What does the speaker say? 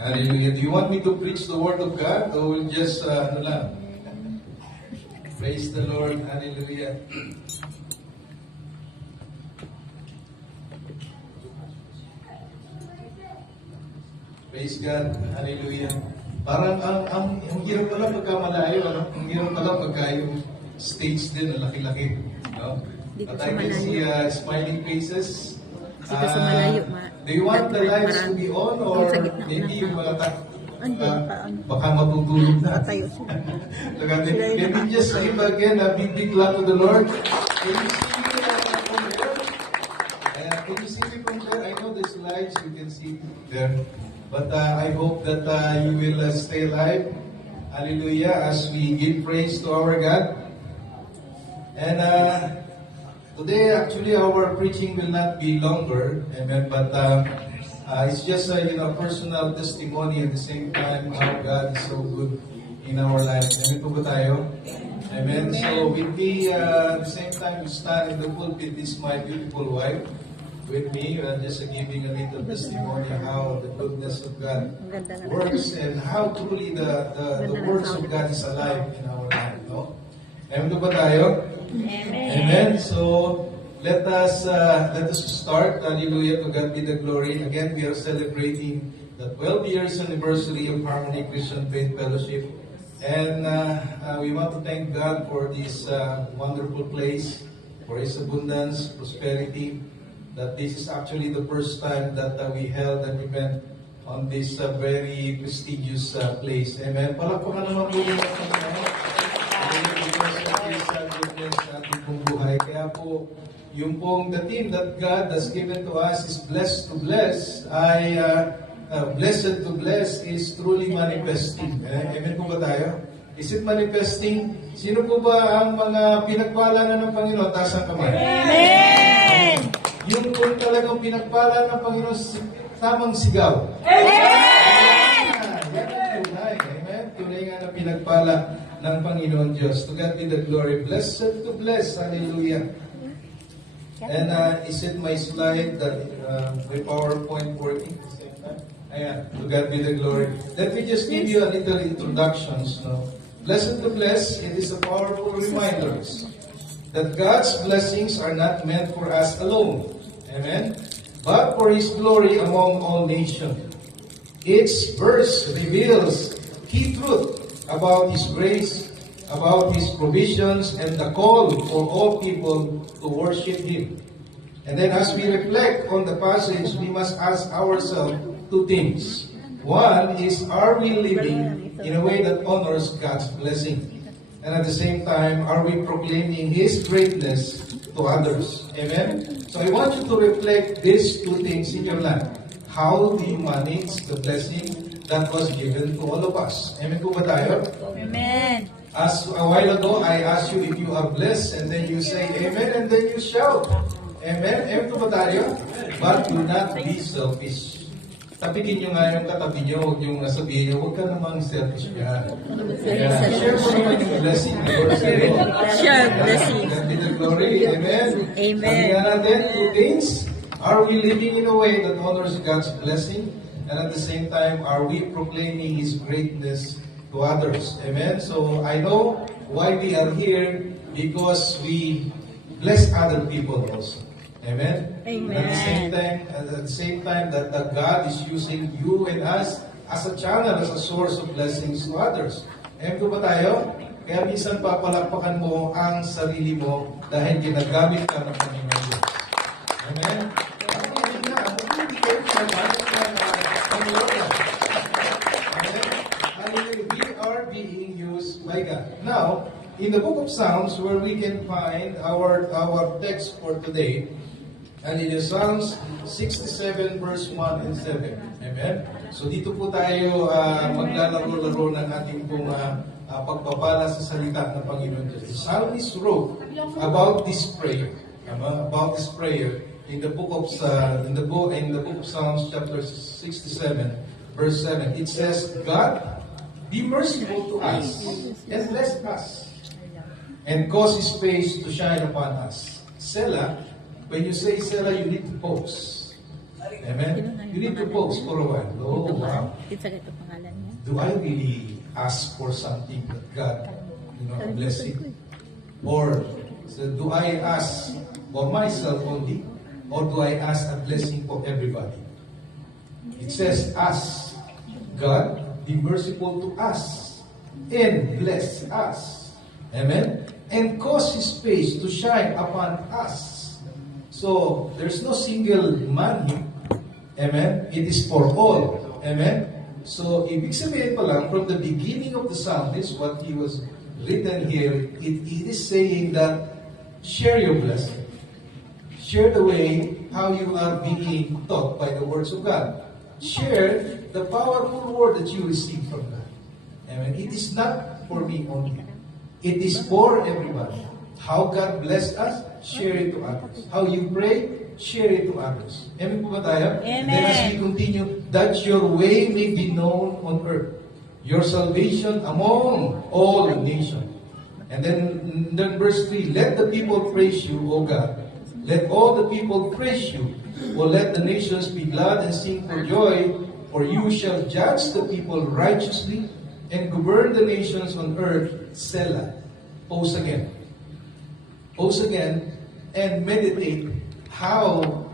Hallelujah. Do you want me to preach the word of God or will just, ano lang? Praise the Lord. Hallelujah. Praise God. Hallelujah. Parang ang hirap pala pagka malayo, ano? Ang hirap pala pagka yung stage din, ang laki-laki. No? But I can see smiling faces. Do you want the lights to be on or maybe yung mga baka matutulog na? Maybe just give again a big clap to the Lord. Can you see me from there? Can you see me from there? I know the slides, you can see there. But I hope that you will stay alive. Hallelujah. As we give praise to our God. And today, actually, our preaching will not be longer. Amen. But it's just a personal testimony at the same time how God is so good in our lives. Amen po ba tayo? Amen. So with me, at the same time, we stand in the pulpit. This is my beautiful wife. With me, just giving a little testimony how the goodness of God works and how truly the words of God is alive in our life. No? Amen ba tayo? Amen. Amen. So let us start. Hallelujah. To God be the glory. Again, we are celebrating the 12 years anniversary of Harmony Christian Faith Fellowship, and we want to thank God for this wonderful place, for His abundance, prosperity. That this is actually the first time that we held an event on this very prestigious place. Amen. Palakpakan naman po yung Panginoon. Because of His goodness sa ating pong buhay. Kaya po, yung pong the team that God has given to us is blessed to bless. Blessed to bless is truly manifesting. Amen po ba tayo? Is it manifesting? Sino po ba ang mga pinagpala na ng Panginoon? Taas ang kamay. Amen! Yung kung talagang pinagpala ng Panginoon, tamang sigaw. Amen! Yan ang tunay. Amen? Tunay nga na pinagpala ng Panginoon Diyos. To God be the glory. Blessed to bless. Hallelujah. And is it my slide that my PowerPoint working? Ayan. To God be the glory. Let me just give you a little introductions. No? Blessed to bless, it is a powerful reminder that God's blessings are not meant for us alone. Amen? But for His glory among all nations. Each verse reveals key truth about His grace, about His provisions, and the call for all people to worship Him. And then as we reflect on the passage, we must ask ourselves two things. One is, are we living in a way that honors God's blessing? And at the same time, are we proclaiming His greatness to others? Amen? So I want you to reflect these two things in your life. How do you manage the blessing that was given to all of us? Amen po ba tayo? Amen! As a while ago, I asked you if you are blessed, and then you say Amen, and then you shout. Amen? Amen po ba tayo? But do not be selfish. Tapikin nyo nga yung katabi nyo, huwag nyo sabihin nyo, huwag ka namang selfish ka. Share mo naman yung blessing ng Lord sa iyo. Share blessing. God be the glory. Amen. Amen. Sabi nga natin, two things. Are we living in a way that honors God's blessing? And at the same time, are we proclaiming His greatness to others? Amen. So I know why we are here, because we bless other people also. Amen. Amen. At the same time that God is using you and us as a channel, as a source of blessings to others. Amen po ba tayo? Kaya minsan papalakpakan mo ang sarili mo dahil ginagamit ka ng Panginoon Diyos. Amen. We are being used by God. Now, in the book of Psalms, where we can find our text for today, and in Psalms 67 verse 1 and 7. Amen? So dito po tayo maglalaro-laro ng ating pong pagpapala sa salita ng Panginoon Diyos. The psalmist wrote about this prayer. About this prayer in the book of Psalms chapter 67 verse 7. It says, God, be merciful to us and bless us, and cause His face to shine upon us. Selah. When you say Selah, you need to pause. Amen? You need to pause for a while. Oh, wow. Ito pangalan niya. Do I really ask for something that God, a blessing? Or so do I ask for myself only? Or do I ask a blessing for everybody? It says, ask God, be merciful to us, and bless us. Amen? And cause His face to shine upon us. So, there's no single man here. Amen? It is for all. Amen? So, ibig sabihin pa lang, from the beginning of the psalm, this what he was written here, it is saying that share your blessing. Share the way how you are being taught by the words of God. Share the powerful word that you receive from God. Amen? It is not for me only. It is for everybody. How God blessed us, share it to others. How you pray, share it to others. Amen po ba tayo? Amen. Then as we continue, that your way may be known on earth. Your salvation among all nations. And then verse 3, let the people praise you, O God. Let all the people praise you. O let the nations be glad and sing for joy, for you shall judge the people righteously and govern the nations on earth. Selah. Pause again. Pause again and meditate how